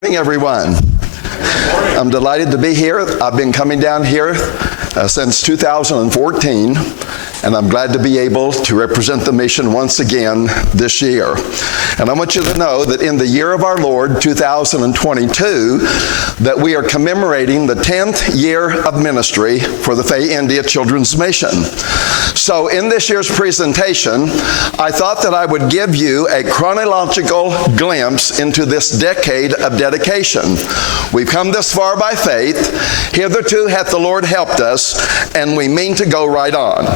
Good morning, everyone. I'm delighted to be here. I've been coming down here since 2014, and I'm glad to be able to represent the mission once again this year. And I want you to know that in the year of our Lord, 2022, that we are commemorating the 10th year of ministry for the Fay India Children's Mission. So in this year's presentation, I thought that I would give you a chronological glimpse into this decade of dedication. We've come this far by faith. Hitherto hath the Lord helped us, and we mean to go right on.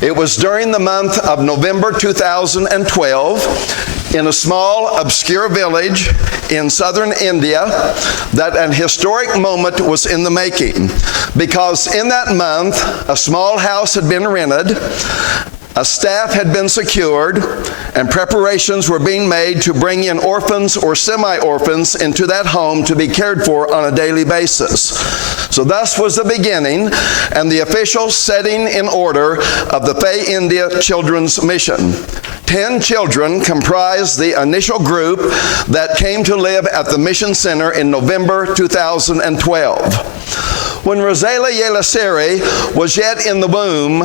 It was during the month of November 2012 in a small, obscure village in southern India that an historic moment was in the making, because in that month a small house had been rented, a staff had been secured, and preparations were being made to bring in orphans or semi-orphans into that home to be cared for on a daily basis. So thus was the beginning and the official setting in order of the Fay India Children's Mission. 10 children comprised the initial group that came to live at the Mission Center in November 2012. When Rosela Yelaseri was yet in the womb,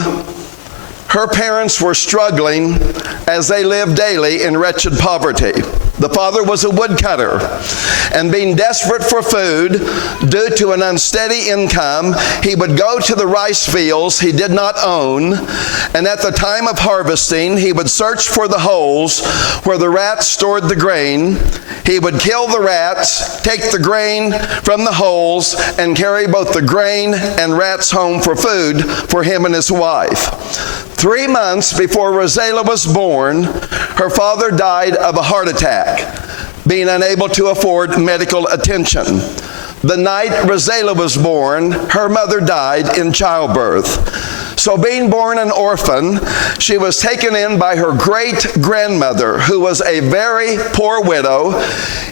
her parents were struggling as they lived daily in wretched poverty. The father was a woodcutter, and being desperate for food due to an unsteady income, he would go to the rice fields he did not own, and at the time of harvesting, he would search for the holes where the rats stored the grain. He would kill the rats, take the grain from the holes, and carry both the grain and rats home for food for him and his wife. 3 months before Rosela was born, her father died of a heart attack, being unable to afford medical attention. The night Rosela was born, her mother died in childbirth. So being born an orphan, she was taken in by her great-grandmother, who was a very poor widow,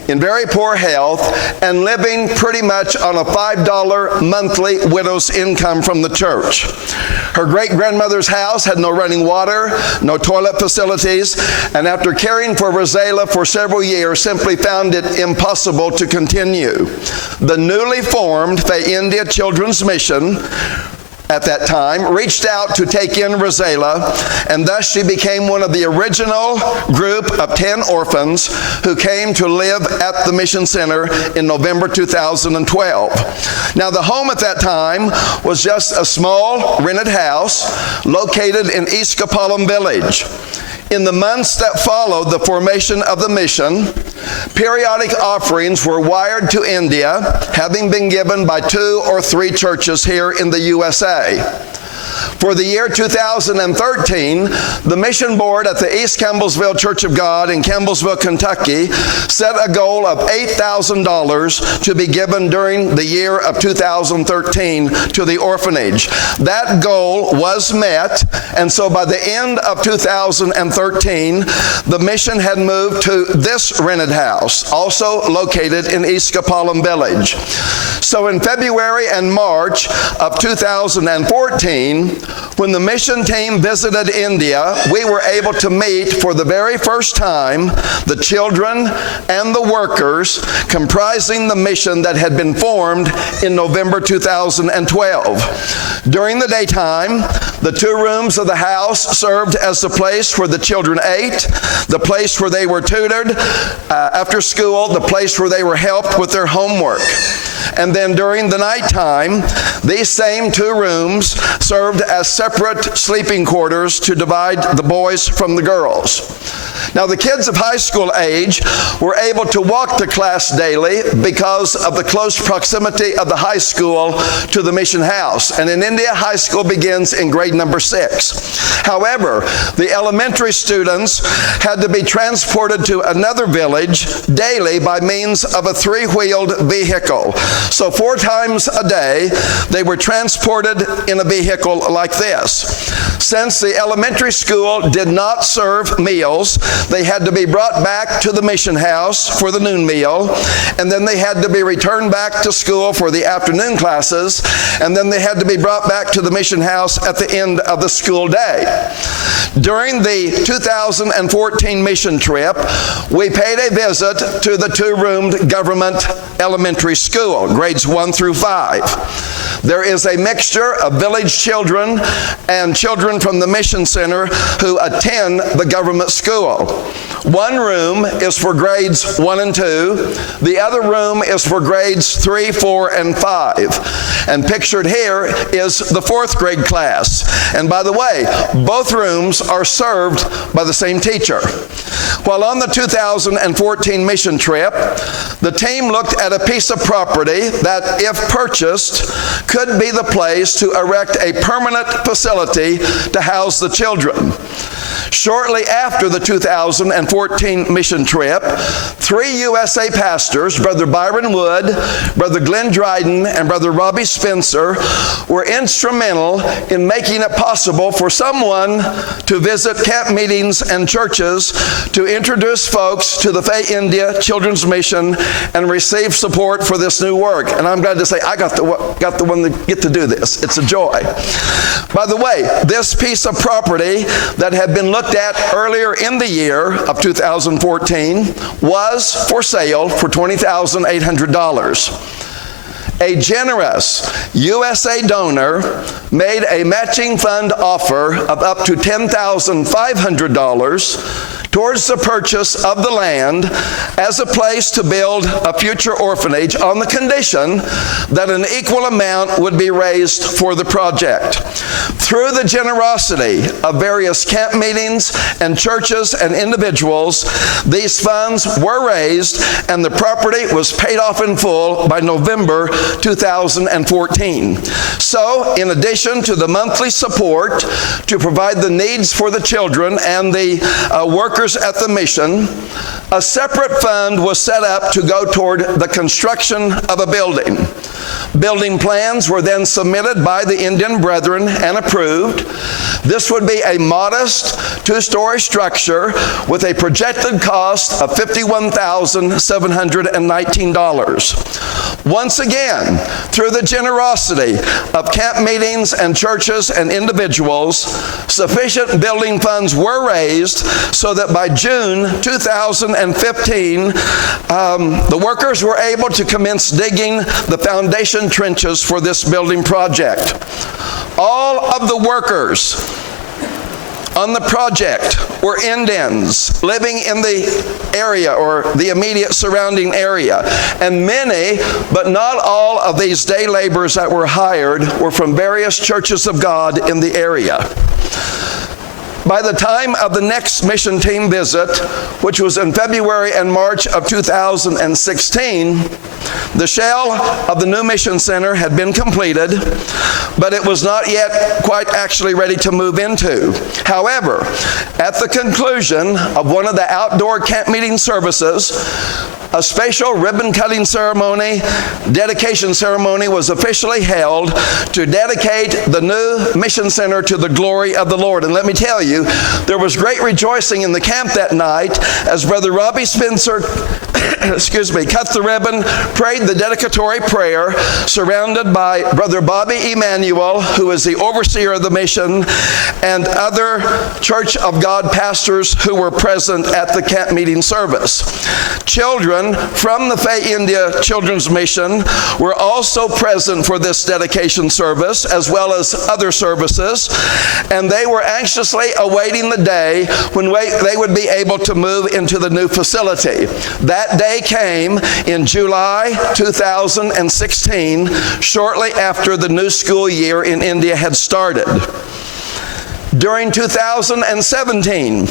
in very poor health, and living pretty much on a $5 monthly widow's income from the church. Her great-grandmother's house had no running water, no toilet facilities, and after caring for Rosela for several years, simply found it impossible to continue. The newly formed Fay India Children's Mission at that time reached out to take in Rosela, and thus she became one of the original group of 10 orphans who came to live at the Mission Center in November 2012. Now, the home at that time was just a small rented house located in East Kapalam village. In the months that followed the formation of the mission, periodic offerings were wired to India, having been given by 2 or 3 churches here in the USA. For the year 2013, the mission board at the East Campbellsville Church of God in Campbellsville, Kentucky, set a goal of $8,000 to be given during the year of 2013 to the orphanage. That goal was met, and so by the end of 2013, the mission had moved to this rented house, also located in East Kapalam Village. So in February and March of 2014, when the mission team visited India, we were able to meet for the very first time the children and the workers comprising the mission that had been formed in November 2012. During the daytime, the 2 rooms of the house served as the place where the children ate, the place where they were tutored after school, the place where they were helped with their homework. And then during the nighttime, these same 2 rooms served as separate sleeping quarters to divide the boys from the girls. Now, the kids of high school age were able to walk to class daily because of the close proximity of the high school to the mission house. And in India, high school begins in grade number 6. However, the elementary students had to be transported to another village daily by means of a 3-wheeled vehicle. So 4 times a day, they were transported in a vehicle like this. Since the elementary school did not serve meals, They had to be brought back to the mission house for the noon meal, and then they had to be returned back to school for the afternoon classes, and then they had to be brought back to the mission house at the end of the school day. During the 2014 mission trip, we paid a visit to the two-roomed government elementary school, grades 1 through 5. There is a mixture of village children and children from the mission center who attend the government school. One room is for grades 1 and 2. The other room is for grades 3, 4, and 5. And pictured here is the 4th grade class. And by the way, both rooms are served by the same teacher. While on the 2014 mission trip, the team looked at a piece of property that, if purchased, could be the place to erect a permanent facility to house the children. Shortly after the 2014 mission trip, 3 USA pastors, Brother Byron Wood, Brother Glenn Dryden, and Brother Robbie Spencer, were instrumental in making it possible for someone to visit camp meetings and churches to introduce folks to the Fay India Children's Mission and receive support for this new work. And I'm glad to say I got the one to get to do this. It's a joy. By the way, this piece of property that had been looked at earlier in the year of 2014 was for sale for $20,800. A generous USA donor made a matching fund offer of up to $10,500 towards the purchase of the land as a place to build a future orphanage on the condition that an equal amount would be raised for the project. Through the generosity of various camp meetings and churches and individuals, these funds were raised and the property was paid off in full by November 2014. So, in addition to the monthly support to provide the needs for the children and the workers at the mission, a separate fund was set up to go toward the construction of a building. Building plans were then submitted by the Indian Brethren and approved. This would be a modest 2-story structure with a projected cost of $51,719. Once again, through the generosity of camp meetings and churches and individuals, sufficient building funds were raised so that by June 2015, the workers were able to commence digging the foundation trenches for this building project. All of the workers on the project were Indians living in the area or the immediate surrounding area. And many, but not all, of these day laborers that were hired were from various churches of God in the area. By the time of the next mission team visit, which was in February and March of 2016, the shell of the new mission center had been completed, but it was not yet quite actually ready to move into. However, at the conclusion of one of the outdoor camp meeting services, a special ribbon-cutting ceremony, dedication ceremony, was officially held to dedicate the new mission center to the glory of the Lord. And let me tell you, there was great rejoicing in the camp that night as Brother Robbie Spencer cut the ribbon, prayed the dedicatory prayer, surrounded by Brother Bobby Emanuel, who is the overseer of the mission, and other Church of God pastors who were present at the camp meeting service. Children from the Fay India Children's Mission were also present for this dedication service, as well as other services, and they were anxiously awaiting the day when they would be able to move into the new facility. That day came in July 2016, shortly after the new school year in India had started. During 2017,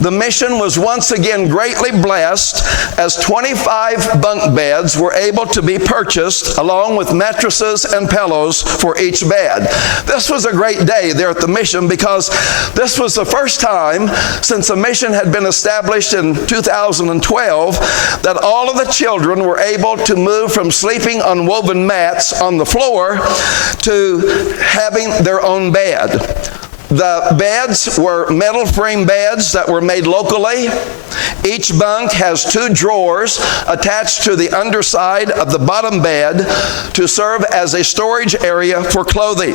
the mission was once again greatly blessed as 25 bunk beds were able to be purchased along with mattresses and pillows for each bed. This was a great day there at the mission because this was the first time since the mission had been established in 2012 that all of the children were able to move from sleeping on woven mats on the floor to having their own bed. The beds were metal frame beds that were made locally. Each bunk has 2 drawers attached to the underside of the bottom bed to serve as a storage area for clothing.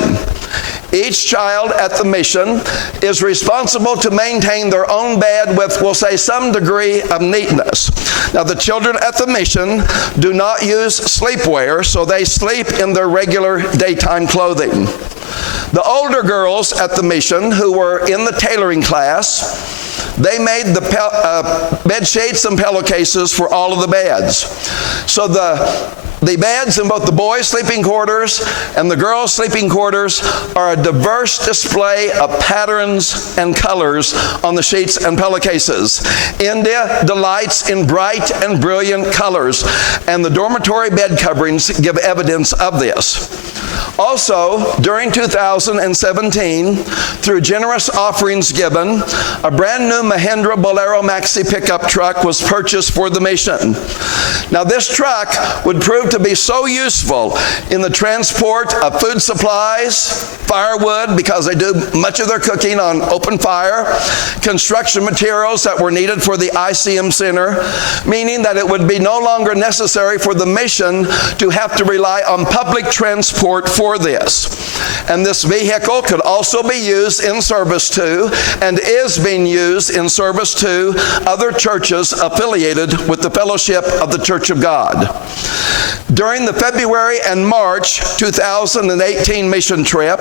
Each child at the mission is responsible to maintain their own bed with, we'll say, some degree of neatness. Now, the children at the mission do not use sleepwear, so they sleep in their regular daytime clothing. The older girls at the mission who were in the tailoring class, they made the bed sheets and pillowcases for all of the beds. So the beds in both the boys' sleeping quarters and the girls' sleeping quarters are a diverse display of patterns and colors on the sheets and pillowcases. India delights in bright and brilliant colors, and the dormitory bed coverings give evidence of this. Also, during 2017, through generous offerings given, a brand new Mahindra Bolero Maxi pickup truck was purchased for the mission. Now, this truck would prove to be so useful in the transport of food supplies, firewood, because they do much of their cooking on open fire, construction materials that were needed for the ICM Center, meaning that it would be no longer necessary for the mission to have to rely on public transport for this. And this vehicle could also be used in service to, and is being used in service to, other churches affiliated with the Fellowship of the Church of God. During the February and March 2018 mission trip,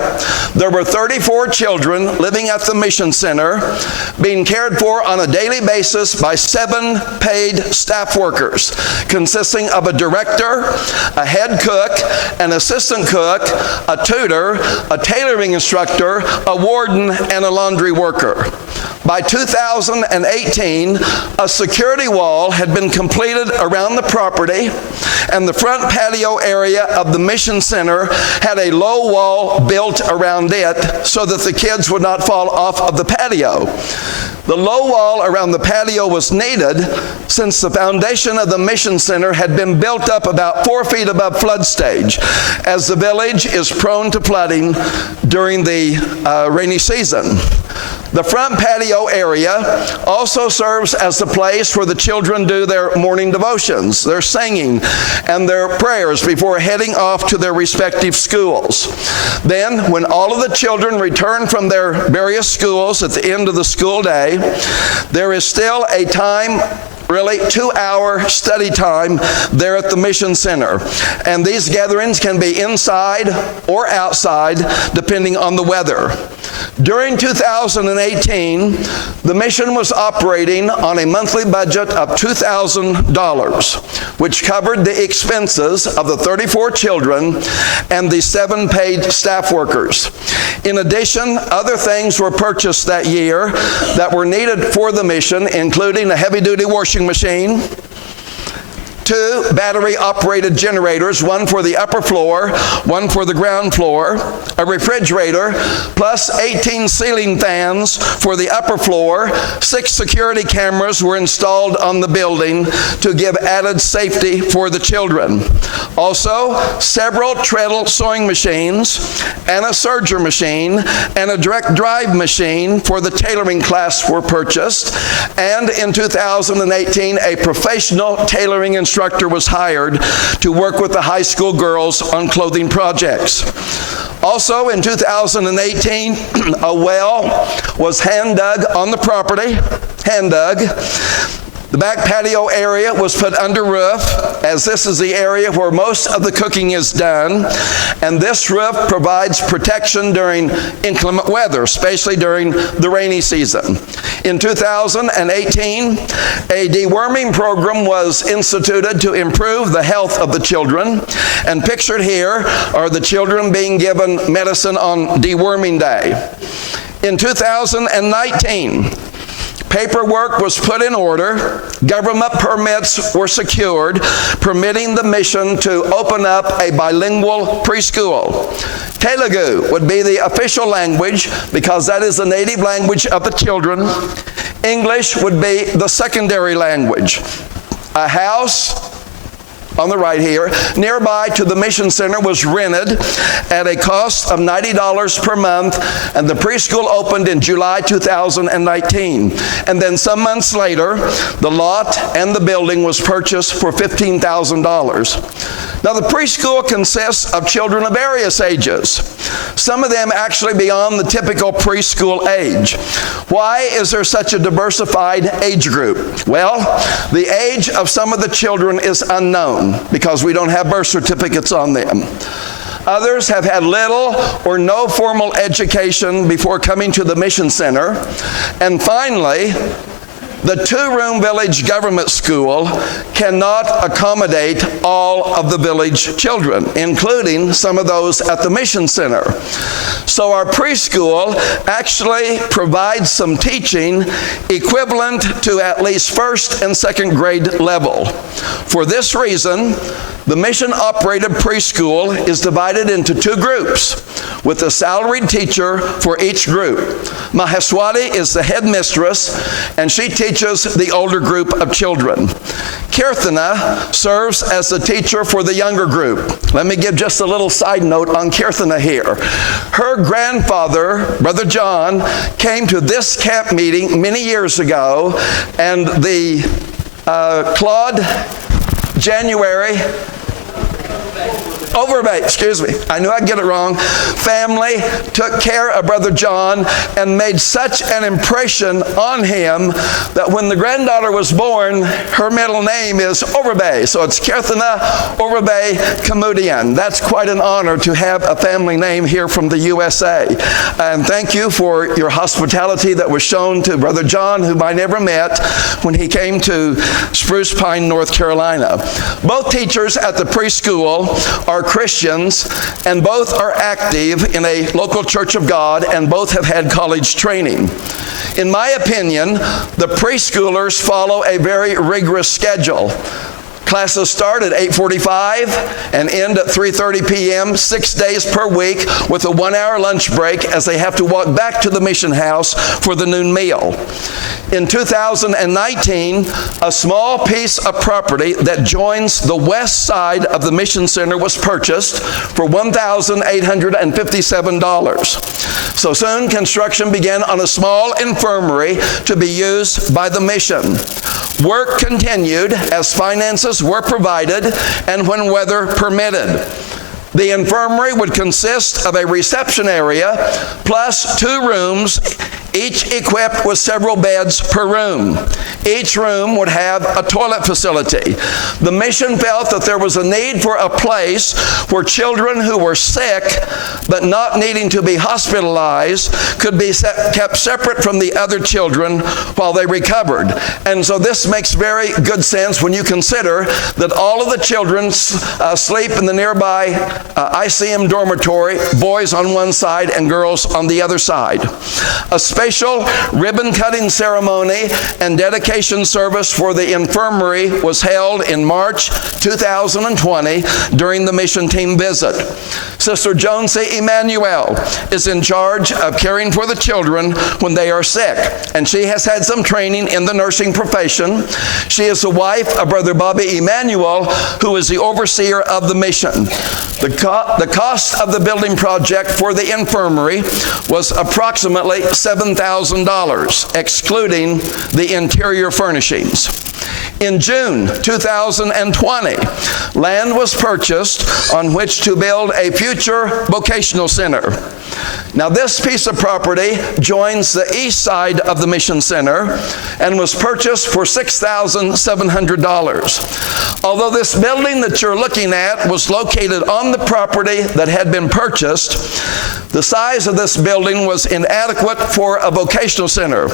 there were 34 children living at the mission center, being cared for on a daily basis by 7 paid staff workers, consisting of a director, a head cook, an assistant cook, a tutor, a tailoring instructor, a warden, and a laundry worker. By 2018, a security wall had been completed around the property, and the front patio area of the mission center had a low wall built around it so that the kids would not fall off of the patio. The low wall around the patio was needed since the foundation of the mission center had been built up about 4 feet above flood stage, as the village is prone to flooding during the rainy season. The front patio area also serves as the place where the children do their morning devotions, their singing, and their prayers before heading off to their respective schools. Then, when all of the children return from their various schools at the end of the school day, there is still a time, really 2-hour study time there at the mission center. And these gatherings can be inside or outside depending on the weather. During 2018, the mission was operating on a monthly budget of $2,000, which covered the expenses of the 34 children and the 7 paid staff workers. In addition, other things were purchased that year that were needed for the mission, including a heavy-duty washing machine, 2 battery-operated generators, 1 for the upper floor, 1 for the ground floor, a refrigerator, plus 18 ceiling fans for the upper floor. 6 security cameras were installed on the building to give added safety for the children. Also, several treadle sewing machines and a serger machine and a direct drive machine for the tailoring class were purchased. And in 2018, a professional tailoring instructor was hired to work with the high school girls on clothing projects. Also in 2018, a well was hand dug on the property, hand dug. The back patio area was put under roof, as this is the area where most of the cooking is done, and this roof provides protection during inclement weather, especially during the rainy season. In 2018, a deworming program was instituted to improve the health of the children, and pictured here are the children being given medicine on deworming day. In 2019, paperwork was put in order, government permits were secured, permitting the mission to open up a bilingual preschool. Telugu would be the official language because that is the native language of the children. English would be the secondary language. A house on the right here, nearby to the Mission Center was rented at a cost of $90 per month, and the preschool opened in July 2019. And then some months later, the lot and the building was purchased for $15,000. Now, the preschool consists of children of various ages, some of them actually beyond the typical preschool age. Why is there such a diversified age group? Well, the age of some of the children is unknown because we don't have birth certificates on them. Others have had little or no formal education before coming to the Mission Center. And finally, the two-room village government school cannot accommodate all of the village children, including some of those at the Mission Center. So our preschool actually provides some teaching equivalent to at least first and second grade level. For this reason, the mission-operated preschool is divided into two groups, with a salaried teacher for each group. Maheswati is the headmistress, and she teaches the older group of children. Kirthana serves as the teacher for the younger group. Let me give just a little side note on Kirthana here. Her grandfather, Brother John, came to this camp meeting many years ago, and the January Overbay, excuse me, I knew I'd get it wrong, family took care of Brother John and made such an impression on him that when the granddaughter was born, her middle name is Overbay. So it's Kirthana Overbay Kamudian. That's quite an honor to have a family name here from the USA. And thank you for your hospitality that was shown to Brother John, whom I never met, when he came to Spruce Pine, North Carolina. Both teachers at the preschool are Christians, and both are active in a local church of God, and both have had college training. In my opinion, the preschoolers follow a very rigorous schedule. Classes start at 8:45 and end at 3:30 p.m., 6 days per week, with a 1-hour lunch break as they have to walk back to the mission house for the noon meal. In 2019, a small piece of property that joins the west side of the Mission Center was purchased for $1,857. So soon, construction began on a small infirmary to be used by the mission. Work continued as finances were provided and when weather permitted. The infirmary would consist of a reception area plus 2 rooms, each equipped with several beds per room. Each room would have a toilet facility. The mission felt that there was a need for a place where children who were sick but not needing to be hospitalized could be kept separate from the other children while they recovered. And so this makes very good sense when you consider that all of the children sleep in the nearby ICM dormitory, boys on one side and girls on the other side. A special ribbon-cutting ceremony and dedication service for the infirmary was held in March 2020 during the mission team visit. Sister Joan C. Emmanuel is in charge of caring for the children when they are sick, and she has had some training in the nursing profession. She is the wife of Brother Bobby Emmanuel, who is the overseer of the mission. The cost of the building project for the infirmary was approximately $7,000, excluding the interior furnishings. In June 2020, land was purchased on which to build a future vocational center. Now, this piece of property joins the east side of the Mission Center and was purchased for $6,700. Although this building that you're looking at was located on the property that had been purchased, the size of this building was inadequate for a vocational center.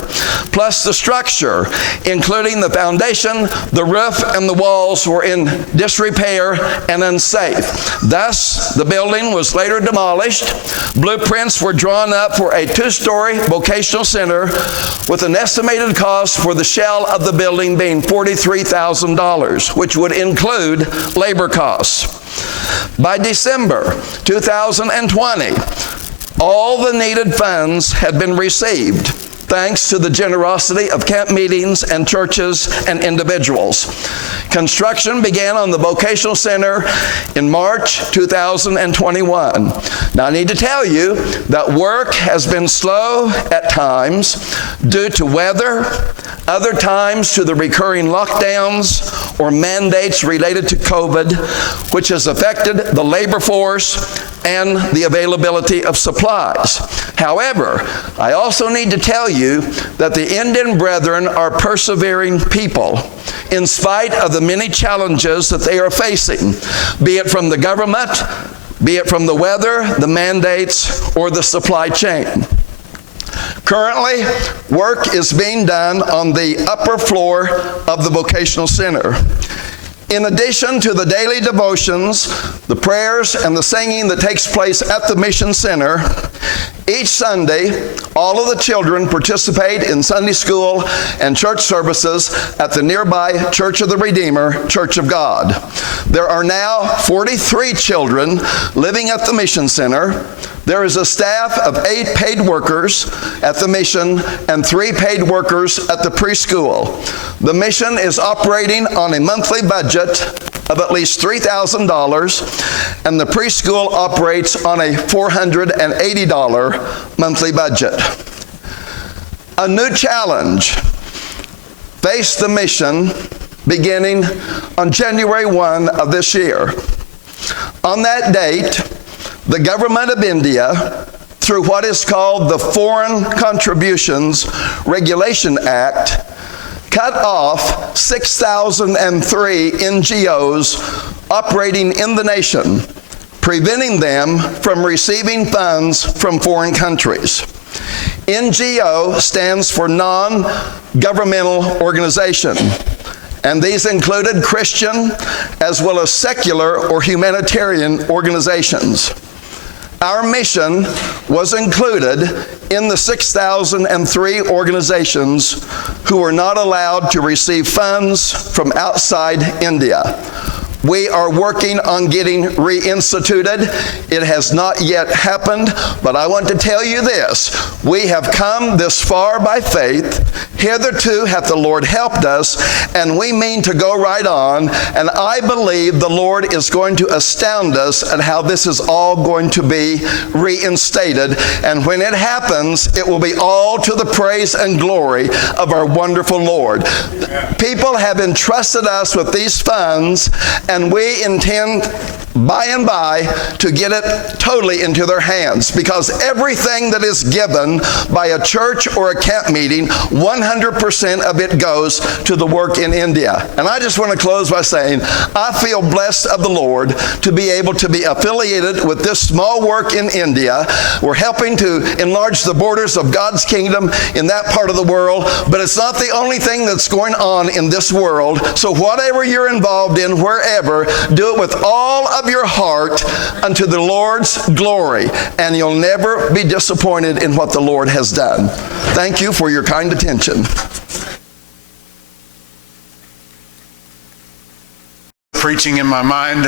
Plus, the structure, including the foundation, the roof, and the walls, were in disrepair and unsafe. Thus, the building was later demolished. Blueprints were drawn up for a 2-story vocational center with an estimated cost for the shell of the building being $43,000, which would include labor costs. By December 2020, all the needed funds had been received, thanks to the generosity of camp meetings and churches and individuals. Construction began on the Vocational Center in March 2021. Now, I need to tell you that work has been slow at times due to weather, other times to the recurring lockdowns or mandates related to COVID, which has affected the labor force and the availability of supplies. However, I also need to tell you that the Indian brethren are persevering people in spite of the many challenges that they are facing, be it from the government, be it from the weather, the mandates, or the supply chain. Currently, work is being done on the upper floor of the Vocational Center. In addition to the daily devotions, the prayers, and the singing that takes place at the Mission Center, each Sunday, all of the children participate in Sunday school and church services at the nearby Church of the Redeemer, Church of God. There are now 43 children living at the Mission Center. There is a staff of 8 paid workers at the mission and 3 paid workers at the preschool. The mission is operating on a monthly budget of at least $3,000, and the preschool operates on a $480 monthly budget. A new challenge faced the mission beginning on January 1 of this year. On that date, the government of India, through what is called the Foreign Contributions Regulation Act, cut off 6,003 NGOs operating in the nation, preventing them from receiving funds from foreign countries. NGO stands for non-governmental organization, and these included Christian as well as secular or humanitarian organizations. Our mission was included in the 6,003 organizations who were not allowed to receive funds from outside India. We are working on getting reinstituted. It has not yet happened, but I want to tell you this. We have come this far by faith. Hitherto hath the Lord helped us, and we mean to go right on, and I believe the Lord is going to astound us at how this is all going to be reinstated, and when it happens, it will be all to the praise and glory of our wonderful Lord. People have entrusted us with these funds, and we intend by and by to get it totally into their hands, because everything that is given by a church or a camp meeting, 100% of it goes to the work in India. And I just want to close by saying, I feel blessed of the Lord to be able to be affiliated with this small work in India. We're helping to enlarge the borders of God's kingdom in that part of the world, but it's not the only thing that's going on in this world. So whatever you're involved in, wherever, do it with all of your heart unto the Lord's glory, and you'll never be disappointed in what the Lord has done. Thank you for your kind attention. Preaching in my mind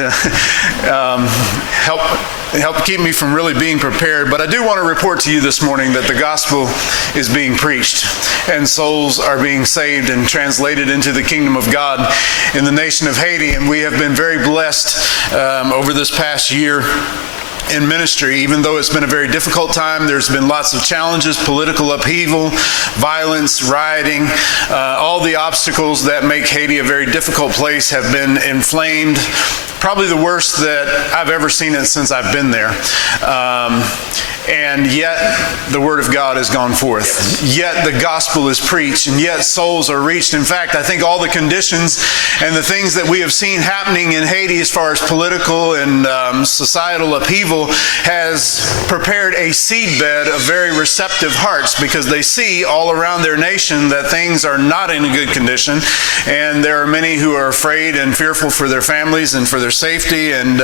help keep me from really being prepared. But I do want to report to you this morning that the gospel is being preached and souls are being saved and translated into the kingdom of God in the nation of Haiti. And we have been very blessed over this past year in ministry. Even though it's been a very difficult time, there's been lots of challenges, political upheaval, violence, rioting, all the obstacles that make Haiti a very difficult place have been inflamed. Probably the worst that I've ever seen it since I've been there. And yet the word of God has gone forth. Yet the gospel is preached, and yet souls are reached. In fact, I think all the conditions and the things that we have seen happening in Haiti as far as political and societal upheaval has prepared a seedbed of very receptive hearts, because they see all around their nation that things are not in a good condition, and there are many who are afraid and fearful for their families and for their safety, and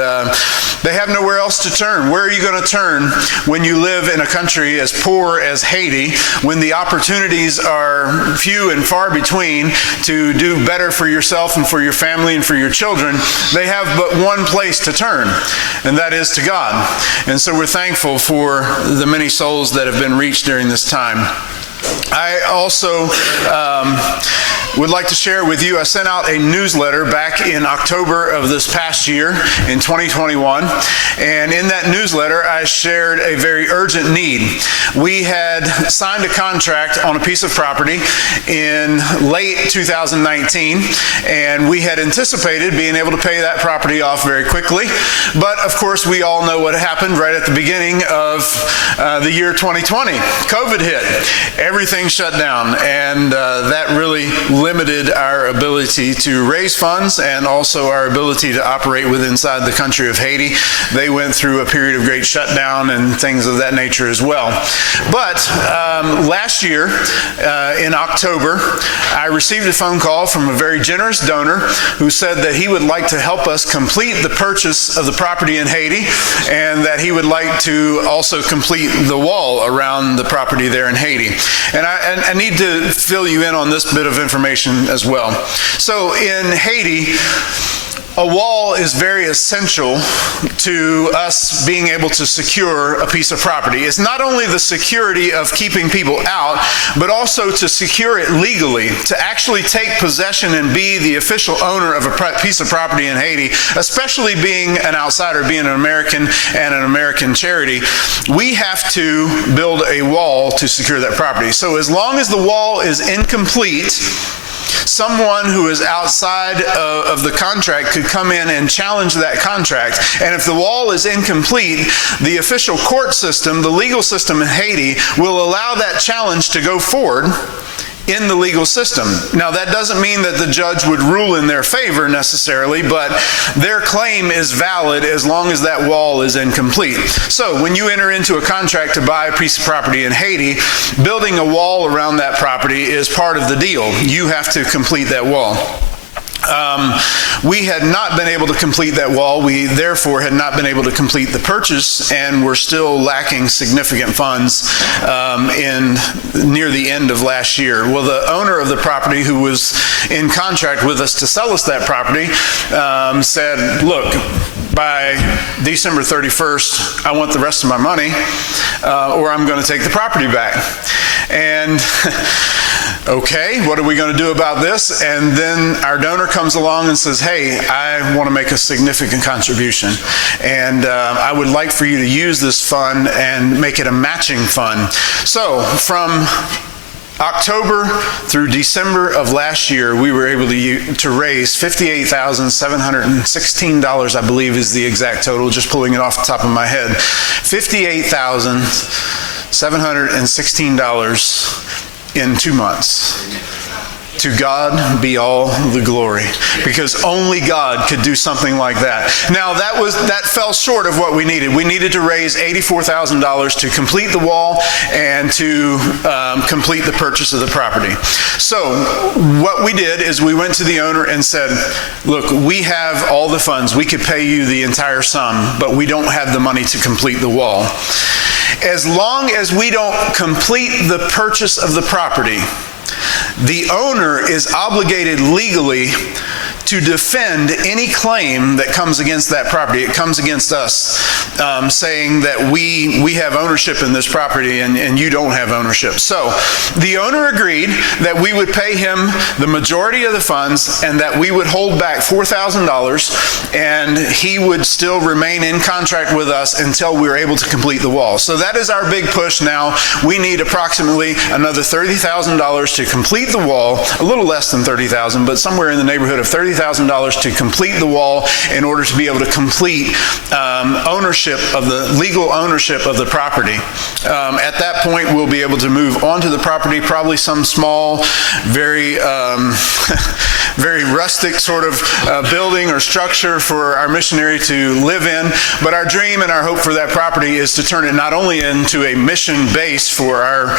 they have nowhere else to turn. Where are you going to turn when you live in a country as poor as Haiti, when the opportunities are few and far between to do better for yourself and for your family and for your children? They have but one place to turn, and that is to God. And so we're thankful for the many souls that have been reached during this time. I also would like to share with you, I sent out a newsletter back in October of this past year in 2021, and in that newsletter I shared a very urgent need. We had signed a contract on a piece of property in late 2019, and we had anticipated being able to pay that property off very quickly, but of course we all know what happened right at the beginning of the year 2020. COVID hit. Everything shut down, and that really limited our ability to raise funds and also our ability to operate inside the country of Haiti. They went through a period of great shutdown and things of that nature as well. But last year in October, I received a phone call from a very generous donor who said that he would like to help us complete the purchase of the property in Haiti, and that he would like to also complete the wall around the property there in Haiti. And I need to fill you in on this bit of information as well. So in Haiti, a wall is very essential to us being able to secure a piece of property. It's not only the security of keeping people out, but also to secure it legally, to actually take possession and be the official owner of a piece of property in Haiti, especially being an outsider, being an American and an American charity. We have to build a wall to secure that property. So as long as the wall is incomplete, someone who is outside of the contract could come in and challenge that contract. And if the wall is incomplete, the official court system, the legal system in Haiti, will allow that challenge to go forward in the legal system. Now, that doesn't mean that the judge would rule in their favor necessarily, but their claim is valid as long as that wall is incomplete. So when you enter into a contract to buy a piece of property in Haiti, building a wall around that property is part of the deal. You have to complete that wall. We had not been able to complete that wall. We therefore had not been able to complete the purchase, and we're still lacking significant funds near the end of last year. Well, the owner of the property, who was in contract with us to sell us that property, said, look, by December 31st, I want the rest of my money, or I'm going to take the property back. And okay, what are we going to do about this? And then our donor comes along and says, hey, I want to make a significant contribution, and I would like for you to use this fund and make it a matching fund. So from October through December of last year, we were able to raise $58,716, I believe is the exact total, just pulling it off the top of my head. $58,716 in 2 months. To God be all the glory, because only God could do something like that. Now that fell short of what we needed. We needed to raise $84,000 to complete the wall and to complete the purchase of the property. So what we did is we went to the owner and said, look, we have all the funds. We could pay you the entire sum, but we don't have the money to complete the wall. As long as we don't complete the purchase of the property, the owner is obligated legally to defend any claim that comes against that property. It comes against us, saying that we have ownership in this property and you don't have ownership. So the owner agreed that we would pay him the majority of the funds and that we would hold back $4,000, and he would still remain in contract with us until we were able to complete the wall. So that is our big push now. We need approximately another $30,000 to complete the wall, a little less than $30,000, but somewhere in the neighborhood of $30,000 to complete the wall in order to be able to complete legal ownership of the property. At that point, we'll be able to move onto the property, probably some small, very very rustic sort of building or structure for our missionary to live in. But our dream and our hope for that property is to turn it not only into a mission base for our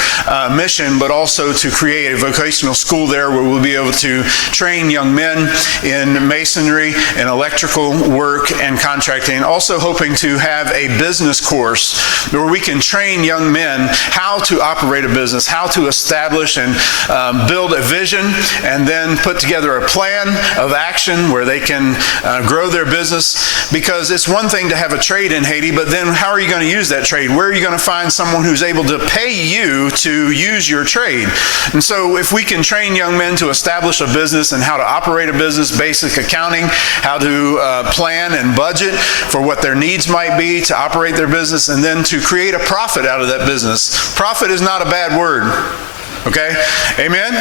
mission, but also to create a vocational school there where we'll be able to train young men in masonry and electrical work and contracting. Also hoping to have a business course where we can train young men how to operate a business, how to establish and build a vision, and then put together a plan of action where they can grow their business, because it's one thing to have a trade in Haiti, but then how are you going to use that trade? Where are you going to find someone who's able to pay you to use your trade? And so if we can train young men to establish a business and how to operate a business, basic accounting, how to plan and budget for what their needs might be to operate their business, and then to create a profit out of that business. Profit is not a bad word. Okay? Amen?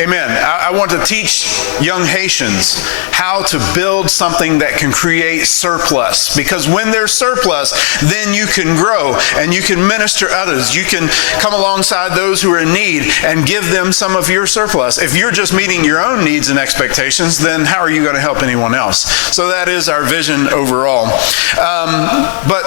Amen. I want to teach young Haitians how to build something that can create surplus. Because when there's surplus, then you can grow and you can minister others. You can come alongside those who are in need and give them some of your surplus. If you're just meeting your own needs and expectations, then how are you going to help anyone else? So that is our vision overall. But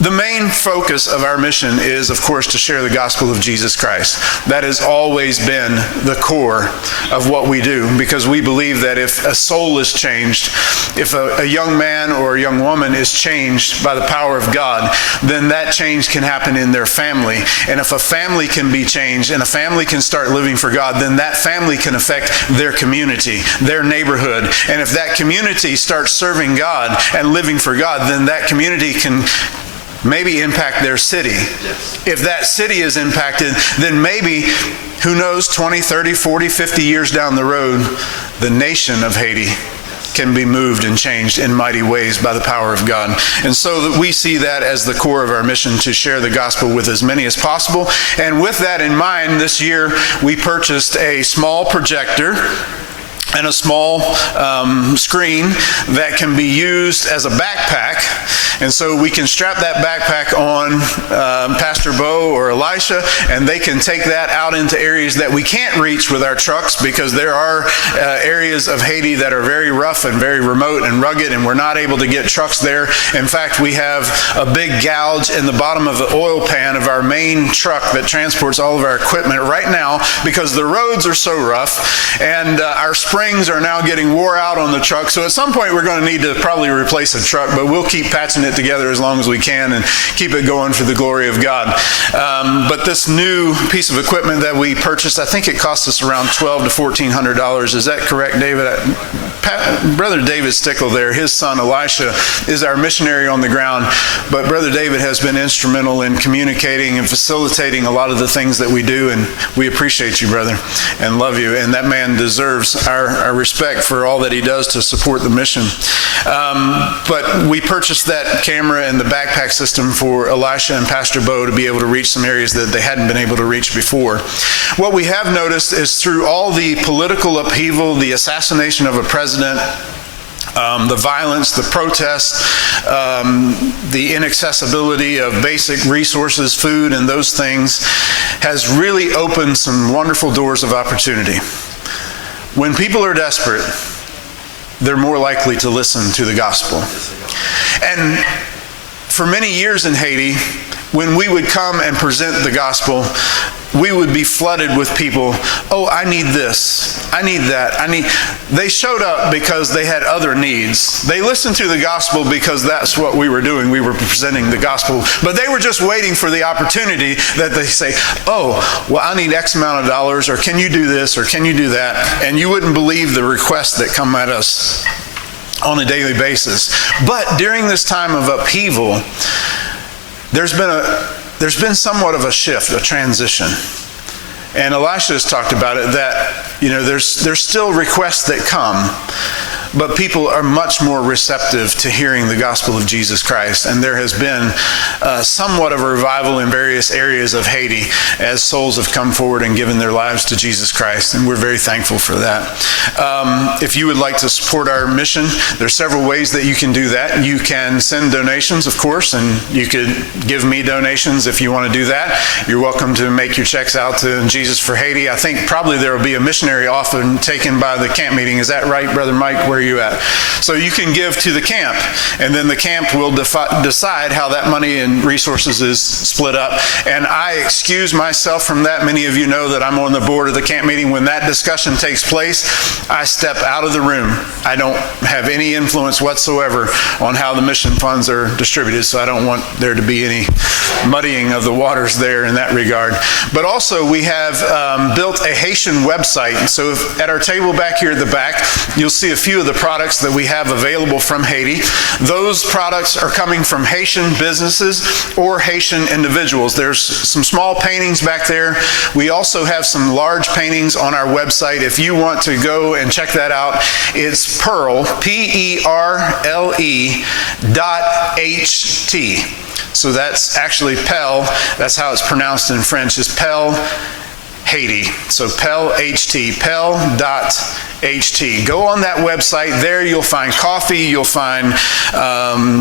the main focus of our mission is, of course, to share the gospel of Jesus Christ. That has always been the core of what we do, because we believe that if a soul is changed, if a young man or a young woman is changed by the power of God, then that change can happen in their family. And if a family can be changed and a family can start living for God, then that family can affect their community, their neighborhood. And if that community starts serving God and living for God, then that community can maybe impact their city. Yes. If that city is impacted, then maybe, who knows, 20, 30, 40, 50 years down the road, the nation of Haiti can be moved and changed in mighty ways by the power of God. And so that we see that as the core of our mission, to share the gospel with as many as possible. And with that in mind, this year we purchased a small projector and a small screen that can be used as a backpack. And so we can strap that backpack on Pastor Bo or Elisha, and they can take that out into areas that we can't reach with our trucks, because there are areas of Haiti that are very rough and very remote and rugged, and we're not able to get trucks there. In fact, we have a big gouge in the bottom of the oil pan of our main truck that transports all of our equipment right now, because the roads are so rough, and our springs are now getting wore out on the truck. So at some point we're going to need to probably replace a truck, but we'll keep patching it together as long as we can and keep it going for the glory of God. But this new piece of equipment that we purchased, I think it cost us around $1,200 to $1,400. Is that correct, David? Brother David Stickle there, his son Elisha is our missionary on the ground, but Brother David has been instrumental in communicating and facilitating a lot of the things that we do, and we appreciate you, brother, and love you. And that man deserves our respect for all that he does to support the mission. But we purchased that camera and the backpack system for Elisha and Pastor Bo to be able to reach some areas that they hadn't been able to reach before. What we have noticed is, through all the political upheaval, the assassination of a president, the violence, the protests, the inaccessibility of basic resources, food, and those things, has really opened some wonderful doors of opportunity. When people are desperate, they're more likely to listen to the gospel. And for many years in Haiti, when we would come and present the gospel, we would be flooded with people. Oh, I need this. I need that. They showed up because they had other needs. They listened to the gospel because that's what we were doing. We were presenting the gospel. But they were just waiting for the opportunity that they say, oh, well, I need X amount of dollars, or can you do this, or can you do that? And you wouldn't believe the requests that come at us on a daily basis. But during this time of upheaval, there's been somewhat of a shift, a transition. And Elisha has talked about it, that, there's still requests that come, but people are much more receptive to hearing the gospel of Jesus Christ. And there has been somewhat of a revival in various areas of Haiti as souls have come forward and given their lives to Jesus Christ. And we're very thankful for that. If you would like to support our mission, there's several ways that you can do that. You can send donations, of course, and you could give me donations if you want to do that. You're welcome to make your checks out to Jesus for Haiti. I think probably there will be a missionary offering taken by the camp meeting. Is that right, Brother Mike, where are you at? So you can give to the camp, and then the camp will decide how that money and resources is split up. And I excuse myself from that. Many of you know that I'm on the board of the camp meeting. When that discussion takes place, I step out of the room. I don't have any influence whatsoever on how the mission funds are distributed, so I don't want there to be any muddying of the waters there in that regard. But also we have built a Haitian website. So at our table back here at the back, you'll see a few of the products that we have available from Haiti. Those products are coming from Haitian businesses or Haitian individuals. There's some small paintings back there. We also have some large paintings on our website. If you want to go and check that out, it's Pearl, P-E-R-L-E .HT. So that's actually Pell. That's how it's pronounced in French, is Pell Haiti. So Pell HT, Pell.HT. Go on that website. There you'll find coffee, you'll find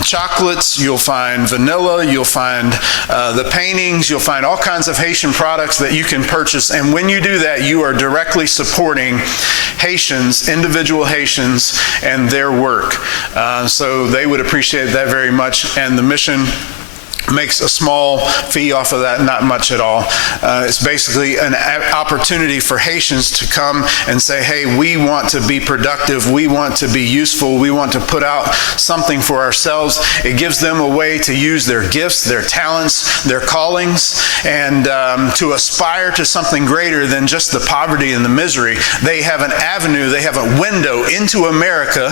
chocolates, you'll find vanilla, you'll find the paintings, you'll find all kinds of Haitian products that you can purchase. And when you do that, you are directly supporting Haitians, individual Haitians, and their work. So they would appreciate that very much. And the mission makes a small fee off of that, not much at all. It's basically an opportunity for Haitians to come and say, hey, we want to be productive, we want to be useful, we want to put out something for ourselves. It gives them a way to use their gifts, their talents, their callings, and to aspire to something greater than just the poverty and the misery. They have an avenue, they have a window into America.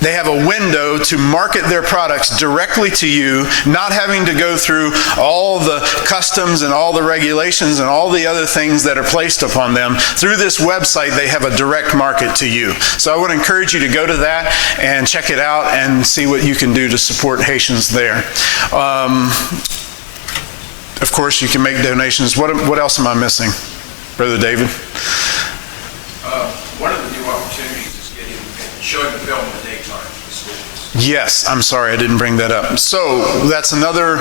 They have a window to market their products directly to you, not having to go through all the customs and all the regulations and all the other things that are placed upon them. Through this website, they have a direct market to you. So I would encourage you to go to that and check it out and see what you can do to support Haitians there. Of course, you can make donations. What else am I missing, Brother David? One of the new opportunities is showing the film in the daytime to the schools. Yes, I'm sorry I didn't bring that up. So that's another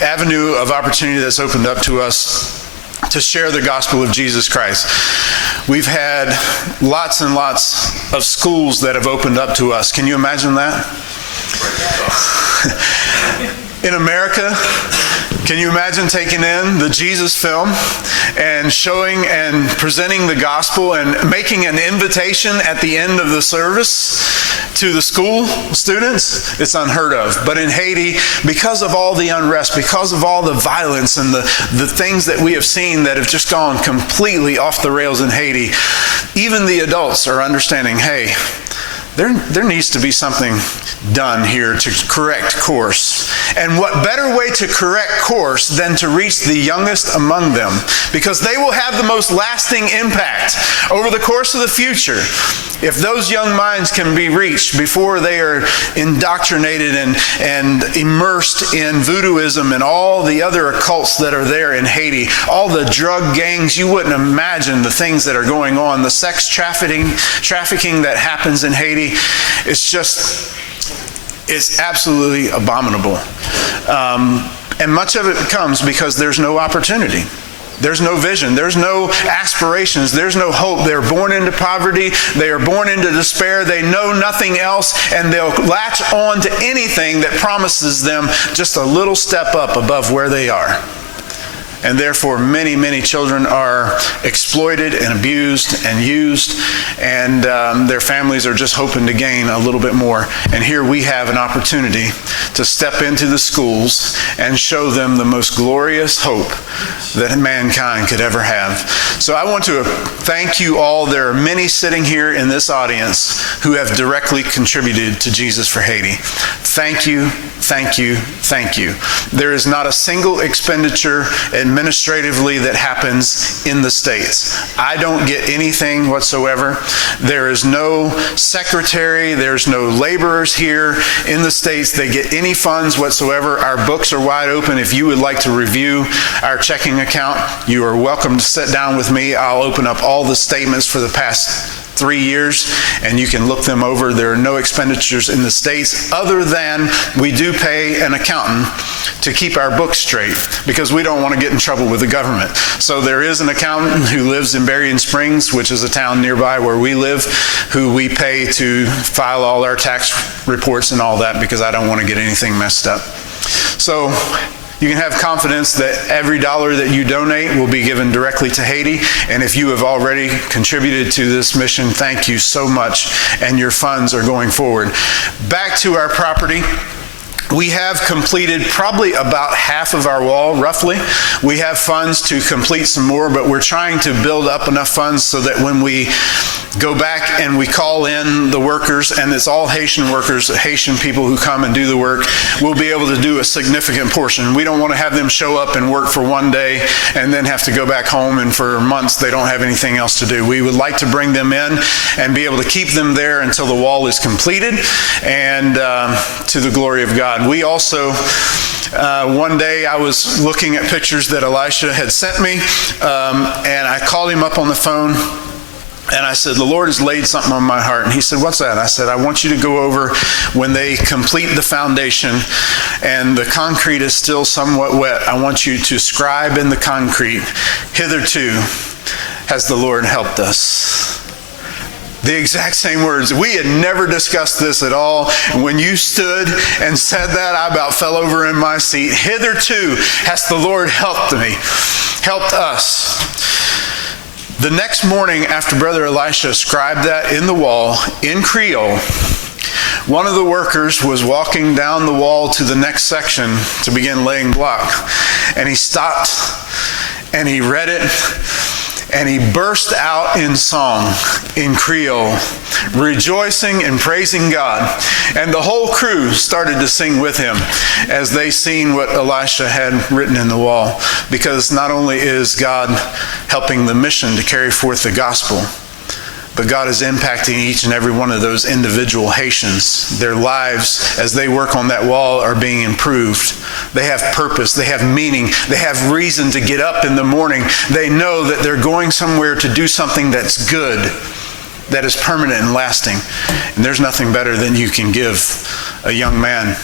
avenue of opportunity that's opened up to us to share the gospel of Jesus Christ. We've had lots and lots of schools that have opened up to us. Can you imagine that? In America, can you imagine taking in the Jesus film and showing and presenting the gospel and making an invitation at the end of the service to the school students? It's unheard of. But in Haiti, because of all the unrest, because of all the violence and the things that we have seen that have just gone completely off the rails in Haiti, even the adults are understanding, hey, there needs to be something done here to correct course. And what better way to correct course than to reach the youngest among them? Because they will have the most lasting impact over the course of the future. If those young minds can be reached before they are indoctrinated and immersed in voodooism and all the other occults that are there in Haiti, all the drug gangs, you wouldn't imagine the things that are going on, the sex trafficking that happens in Haiti. It's absolutely abominable. And much of it comes because there's no opportunity. There's no vision. There's no aspirations. There's no hope. They're born into poverty. They are born into despair. They know nothing else, and they'll latch on to anything that promises them just a little step up above where they are. And therefore, many, many children are exploited and abused and used, and their families are just hoping to gain a little bit more. And here we have an opportunity to step into the schools and show them the most glorious hope that mankind could ever have. So I want to thank you all. There are many sitting here in this audience who have directly contributed to Jesus for Haiti. Thank you, thank you, thank you. There is not a single expenditure administratively that happens in the States. I don't get anything whatsoever. There is no secretary, there's no laborers here in the States that get any funds whatsoever. Our books are wide open. If you would like to review our checking account, you are welcome to sit down with me. I'll open up all the statements for the past 3 years, and you can look them over. There are no expenditures in the States other than we do pay an accountant to keep our books straight because we don't want to get in trouble with the government. So there is an accountant who lives in Berrien Springs, which is a town nearby where we live, who we pay to file all our tax reports and all that because I don't want to get anything messed up. So you can have confidence that every dollar that you donate will be given directly to Haiti. And if you have already contributed to this mission, thank you so much. And your funds are going forward. Back to our property. We have completed probably about half of our wall, roughly. We have funds to complete some more, but we're trying to build up enough funds so that when we go back and we call in the workers, and it's all Haitian workers, Haitian people who come and do the work, we'll be able to do a significant portion. We don't want to have them show up and work for one day and then have to go back home, and for months they don't have anything else to do. We would like to bring them in and be able to keep them there until the wall is completed, and to the glory of God. We also, one day I was looking at pictures that Elisha had sent me, and I called him up on the phone, and I said, the Lord has laid something on my heart. And he said, what's that? I said, I want you to go over when they complete the foundation and the concrete is still somewhat wet. I want you to scribe in the concrete, hitherto has the Lord helped us. The exact same words. We had never discussed this at all. When you stood and said that, I about fell over in my seat. Hitherto has the Lord helped me, helped us. The next morning after Brother Elisha scribed that in the wall in Creole, one of the workers was walking down the wall to the next section to begin laying block. And he stopped and he read it. And he burst out in song in Creole, rejoicing and praising God. And the whole crew started to sing with him as they seen what Elisha had written in the wall. Because not only is God helping the mission to carry forth the gospel, but God is impacting each and every one of those individual Haitians. Their lives, as they work on that wall, are being improved. They have purpose. They have meaning. They have reason to get up in the morning. They know that they're going somewhere to do something that's good, that is permanent and lasting. And there's nothing better than you can give a young man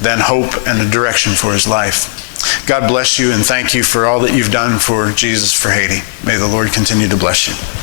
than hope and a direction for his life. God bless you, and thank you for all that you've done for Jesus for Haiti. May the Lord continue to bless you.